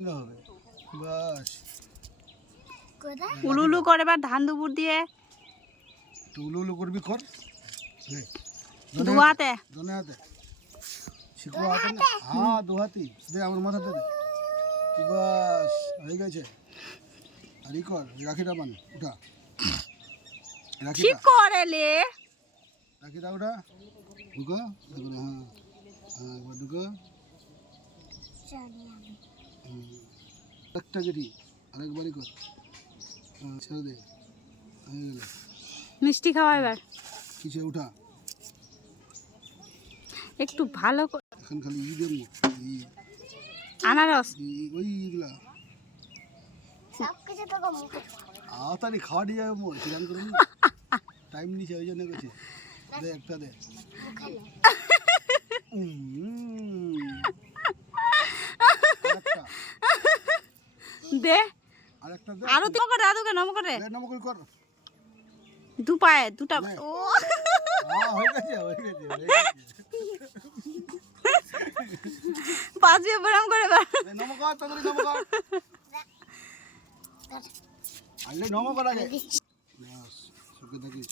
হবে বাস উলুলু করে এবার ধান দুপুর দিয়ে উলুলু করবি কর দুয়াতে দোনে হাতে শিখো হাতে না হ্যাঁ দু হাতি দে আমার মাথাতে দে বাস হয়ে গেছে আর ই কর রাখিটা বান উঠা কি করে লে রাখিটা উঠা ঢুকো দেখো হ্যাঁ হ্যাঁ একবার ঢুকো একটা গেটি আরেকবারই কর ছেড়ে দে হয়ে গেল মিষ্টি খাওয়া এবার কিছু উঠা একটু ভালো এখন খালি ই দেবো আনারস ওই এগুলা সবকিছু তোকে মুখে তাড়াতাড়ি খাওয়া দিয়ে যাবে মোর সিরান করে টাইম নিচ্ছে ওই জন্য গেছে দে একটা দে আরেকটা দে আরেকটা দে আরো তো করে দাদুকে নম করে দে নমকল কর দু পায়ে দুটা ও হয়ে গেছে পাঁচে ব্যায়াম করে এবার দে নমকল তাড়াতাড়ি নমকল আগে নমকল আগে বাস সুখে থাকিস